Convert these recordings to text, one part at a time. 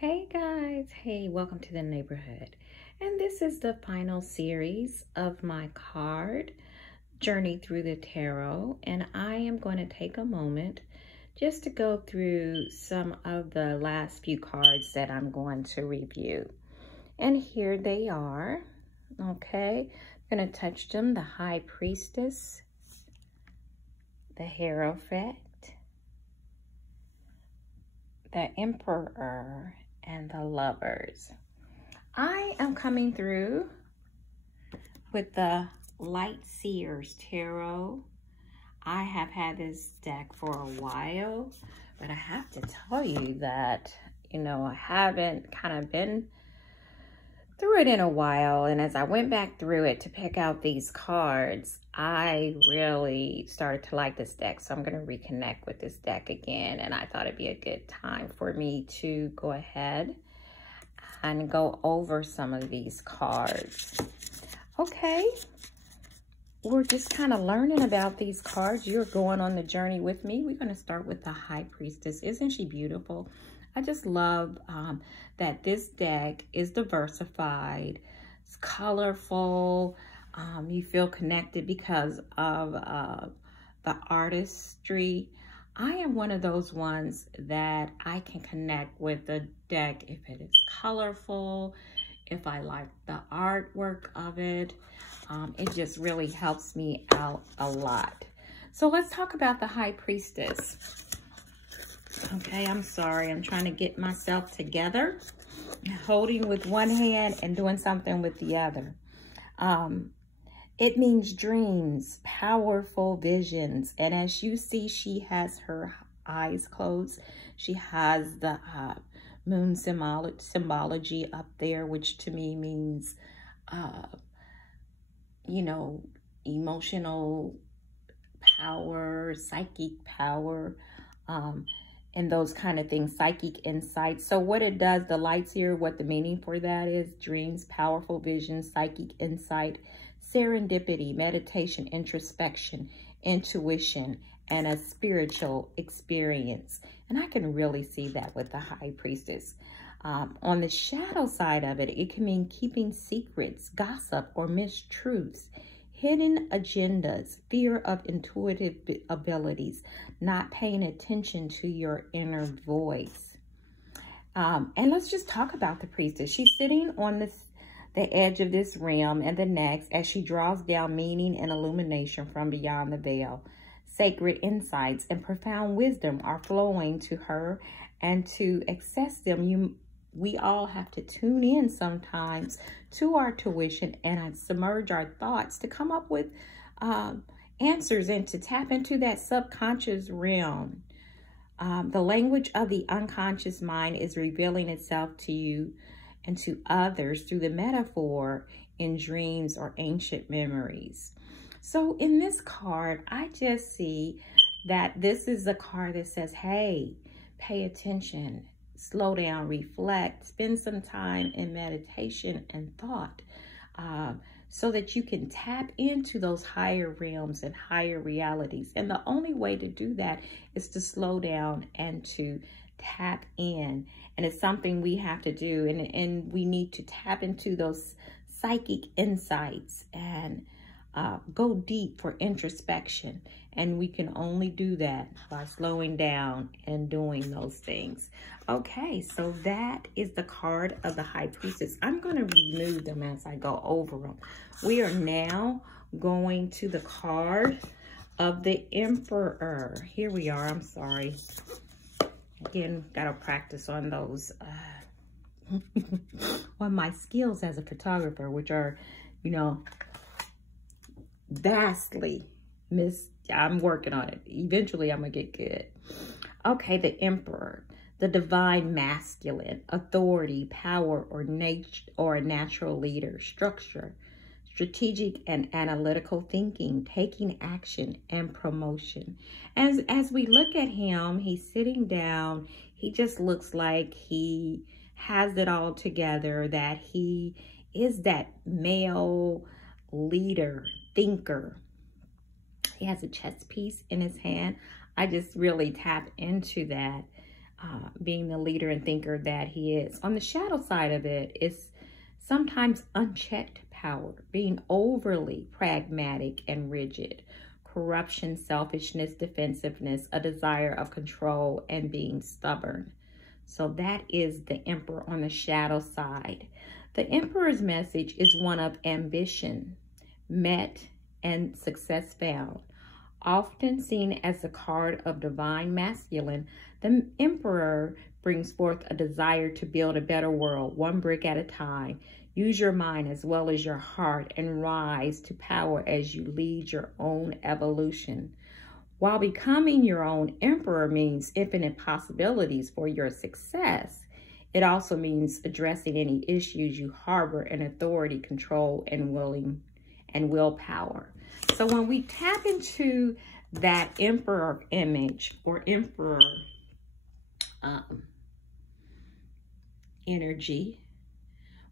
Hey guys, hey, welcome to the neighborhood. And this is the final series of my card journey through the tarot. And I am going to take a moment just to go through some of the last few cards that I'm going to review. And here they are. Okay, I'm going to touch them. The High Priestess, the Herald, the Emperor, and the Lovers. I am coming through with the Light Seers Tarot. I have had this deck for a while, but I have to tell you that, I haven't kind of been through it in a while. And as I went back through it to pick out these cards, I really started to like this deck. So I'm going to reconnect with this deck again. And I thought it'd be a good time for me to go ahead and go over some of these cards. Okay. We're just kind of learning about these cards. You're going on the journey with me. We're going to start with the High Priestess. Isn't she beautiful? I just love that this deck is diversified. It's colorful. You feel connected because of the artistry. I am one of those ones that I can connect with the deck if it is colorful, if I like the artwork of it. It just really helps me out a lot. So let's talk about the High Priestess. Okay, I'm sorry. I'm trying to get myself together. Holding with one hand and doing something with the other. It means dreams, powerful visions. And as you see, she has her eyes closed. She has the moon symbology up there, which to me means, emotional power, psychic power, and those kind of things, psychic insight. So what it does, the lights here, what the meaning for that is: dreams, powerful visions, psychic insight, serendipity, meditation, introspection, intuition, and a spiritual experience. And I can really see that with the High Priestess. On the shadow side of it, it can mean keeping secrets, gossip, or mistruths, hidden agendas, fear of intuitive abilities, not paying attention to your inner voice. And let's just talk about the priestess. She's sitting on the edge of this realm and the next as she draws down meaning and illumination from beyond the veil. Sacred insights and profound wisdom are flowing to her, and to access them, we all have to tune in sometimes to our tuition and submerge our thoughts to come up with answers and to tap into that subconscious realm. The language of the unconscious mind is revealing itself to you and to others through the metaphor in dreams or ancient memories. So in this card, I just see that this is a card that says, hey, pay attention, slow down, reflect, spend some time in meditation and thought, so that you can tap into those higher realms and higher realities. And the only way to do that is to slow down and to tap in. And it's something we have to do. And we need to tap into those psychic insights and go deep for introspection. And we can only do that by slowing down and doing those things. Okay, so that is the card of the High Priestess. I'm going to remove them as I go over them. We are now going to the card of the Emperor. Here we are. I'm sorry. Again, got to practice on those, on my skills as a photographer, which are, vastly I'm working on it. Eventually, I'm going to get good. Okay, the Emperor, the divine masculine, authority, power, or a natural leader, structure, strategic and analytical thinking, taking action, and promotion. As we look at him, he's sitting down. He just looks like he has it all together, that he is that male leader, thinker. He has a chess piece in his hand. I just really tap into that. being the leader and thinker that he is. On the shadow side of it, it's sometimes unchecked power, being overly pragmatic and rigid, corruption, selfishness, defensiveness, a desire of control, and being stubborn. So that is the Emperor on the shadow side. The Emperor's message is one of ambition, met, and success found. Often seen as the card of divine masculine, the Emperor brings forth a desire to build a better world, one brick at a time. Use your mind as well as your heart and rise to power as you lead your own evolution. While becoming your own emperor means infinite possibilities for your success, it also means addressing any issues you harbor in authority, control, and willpower. So when we tap into that emperor image or emperor energy,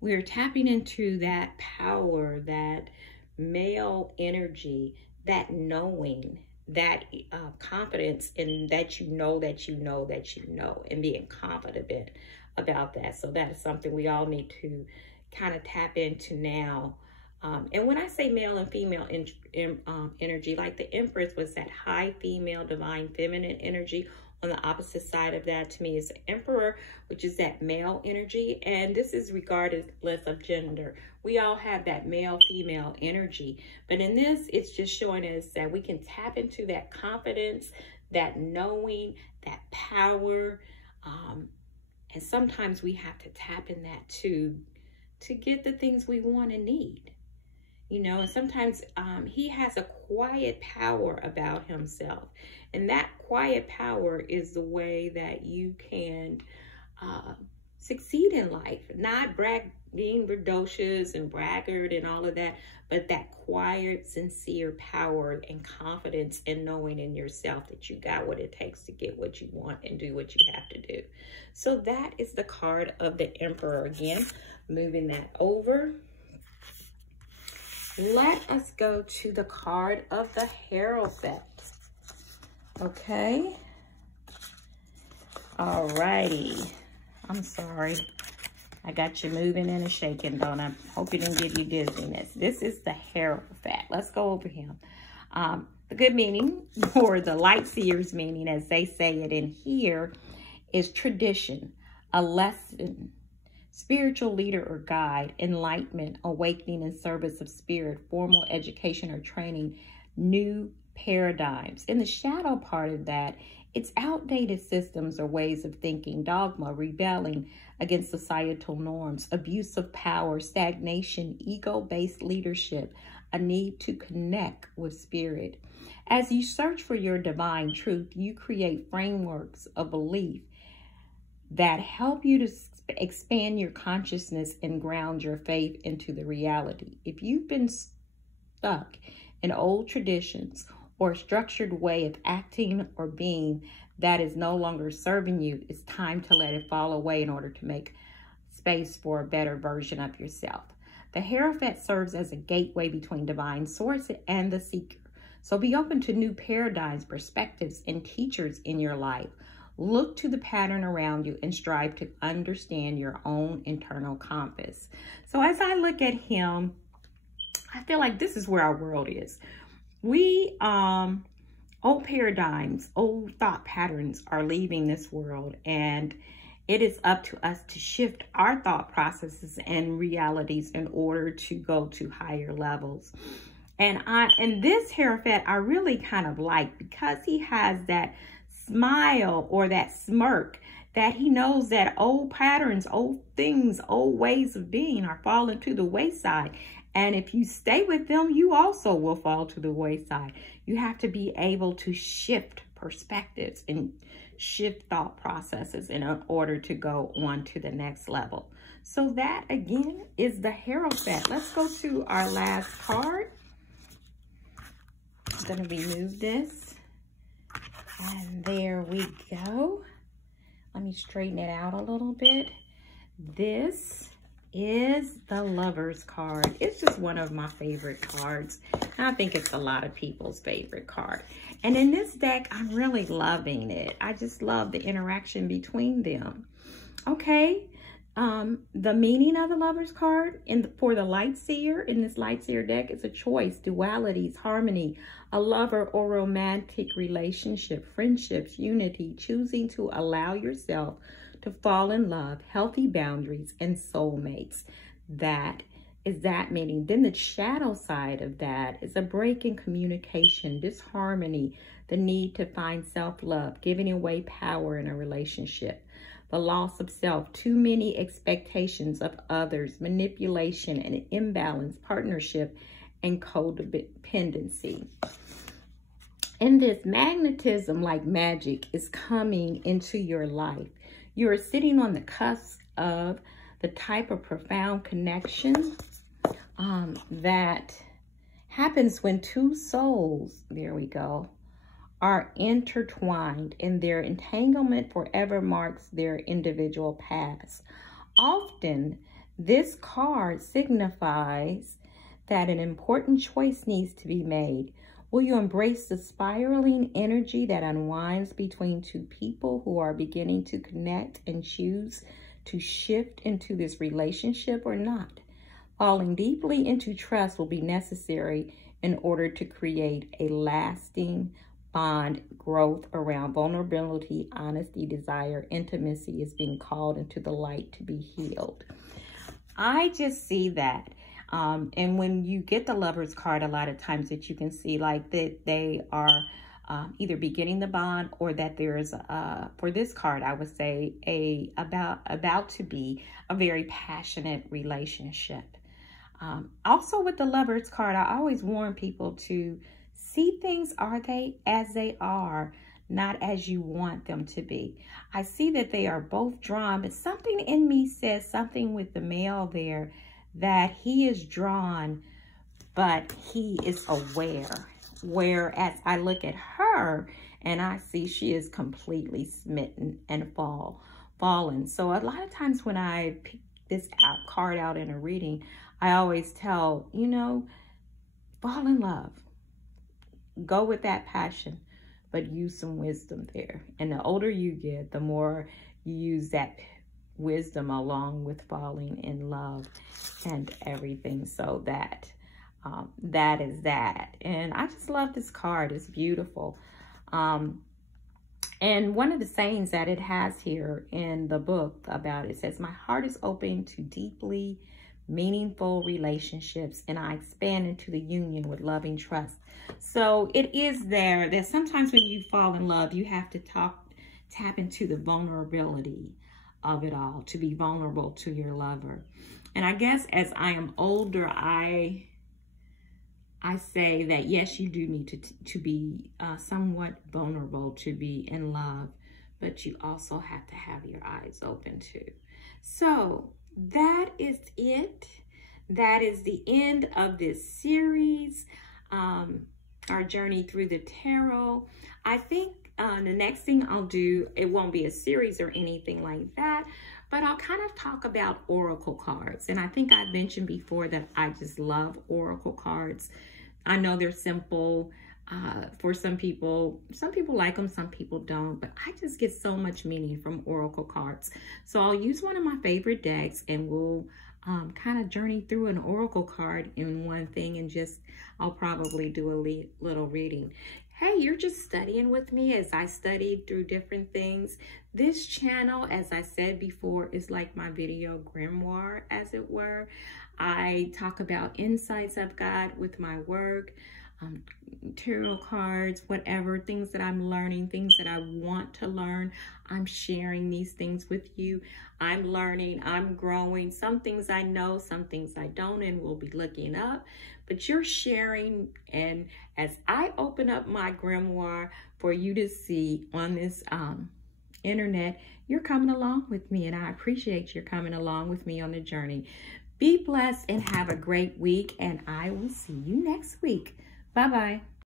we are tapping into that power, that male energy, that knowing, that confidence in that you know, and being confident about that. So that is something we all need to kind of tap into now. And when I say male and female energy, like the Empress was that high female, divine feminine energy. On the opposite side of that, to me, is the Emperor, which is that male energy. And this is regardless of gender. We all have that male, female energy. But in this, it's just showing us that we can tap into that confidence, that knowing, that power. And sometimes we have to tap in that to get the things we want and need. You know, and sometimes he has a quiet power about himself. And that quiet power is the way that you can succeed in life. Not being braggadocious and braggart and all of that, but that quiet, sincere power and confidence in knowing in yourself that you got what it takes to get what you want and do what you have to do. So that is the card of the Emperor. Again, moving that over. Let us go to the card of the Herald set. Okay. Alrighty. I'm sorry. I got you moving and shaking, don't I? Hope it didn't give you dizziness. This is the Herald set. Let's go over him. The good meaning, or the light seer's meaning, as they say it in here, is tradition, a lesson, spiritual leader or guide, enlightenment, awakening in service of spirit, formal education or training, new paradigms. In the shadow part of that, it's outdated systems or ways of thinking, dogma, rebelling against societal norms, abuse of power, stagnation, ego-based leadership, a need to connect with spirit. As you search for your divine truth, you create frameworks of belief that help you to expand your consciousness and ground your faith into the reality. If you've been stuck in old traditions or a structured way of acting or being that is no longer serving you, it's time to let it fall away in order to make space for a better version of yourself. The Hierophant serves as a gateway between divine source and the seeker. So be open to new paradigms, perspectives, and teachers in your life. Look to the pattern around you and strive to understand your own internal compass. So as I look at him, I feel like this is where our world is. We, old paradigms, old thought patterns are leaving this world, and it is up to us to shift our thought processes and realities in order to go to higher levels. And this Hierophant I really kind of like, because he has that smile or that smirk, that he knows that old patterns, old things, old ways of being are falling to the wayside. And if you stay with them, you also will fall to the wayside. You have to be able to shift perspectives and shift thought processes in order to go on to the next level. So that, again, is the Hierophant. Let's go to our last card. I'm going to remove this. And there we go. Let me straighten it out a little bit. This is the Lover's card. It's just one of my favorite cards. I think it's a lot of people's favorite card. And in this deck, I'm really loving it. I just love the interaction between them. Okay, the meaning of the Lover's card for the Light Seer in this Light Seer deck is a choice, dualities, harmony, a lover or romantic relationship, friendships, unity, choosing to allow yourself to fall in love, healthy boundaries, and soulmates. That is that meaning. Then the shadow side of that is a break in communication, disharmony, the need to find self-love, giving away power in a relationship, the loss of self, too many expectations of others, manipulation and imbalance, partnership, and codependency. And this magnetism, like magic, is coming into your life. You are sitting on the cusp of the type of profound connection that happens when two souls, there we go, are intertwined, and their entanglement forever marks their individual paths. Often, this card signifies that an important choice needs to be made. Will you embrace the spiraling energy that unwinds between two people who are beginning to connect and choose to shift into this relationship or not? Falling deeply into trust will be necessary in order to create a lasting bond. Growth around vulnerability, honesty, desire, intimacy is being called into the light to be healed. I just see that. And when you get the Lover's card, a lot of times that you can see like that they are either beginning the bond, or that there's for this card, I would say about to be a very passionate relationship. Also with the Lover's card, I always warn people to see things as they are, not as you want them to be. I see that they are both drawn, but something in me says something with the male there, that he is drawn, but he is aware. Whereas I look at her and I see she is completely smitten and fallen. So a lot of times when I pick this card out in a reading, I always tell, you know, fall in love. Go with that passion, but use some wisdom there. And the older you get, the more you use that wisdom along with falling in love and everything. So that is that. And I just love this card. It's beautiful. And one of the sayings that it has here in the book about it says, my heart is open to deeply meaningful relationships, and I expand into the union with loving trust. So it is there that sometimes when you fall in love, you have to tap into the vulnerability of it all, to be vulnerable to your lover. And I guess as I am older, I say that yes, you do need to be somewhat vulnerable to be in love, but you also have to have your eyes open too. So that is it. That is the end of this series, our journey through the tarot. I think the next thing I'll do, it won't be a series or anything like that, but I'll kind of talk about oracle cards. And I think I've mentioned before that I just love oracle cards. I know they're simple for some people. Some people like them, some people don't, but I just get so much meaning from oracle cards. So I'll use one of my favorite decks, and we'll kind of journey through an oracle card in one thing, and I'll probably do a little reading. Hey, you're just studying with me as I studied through different things. This channel, as I said before, is like my video grimoire, as it were. I talk about insights I've got with my work, tarot cards, whatever, things that I'm learning, things that I want to learn. I'm sharing these things with you. I'm learning, I'm growing. Some things I know, some things I don't, and we'll be looking up. But you're sharing, and as I open up my grimoire for you to see on this internet, you're coming along with me, and I appreciate you coming along with me on the journey. Be blessed and have a great week, and I will see you next week. Bye-bye.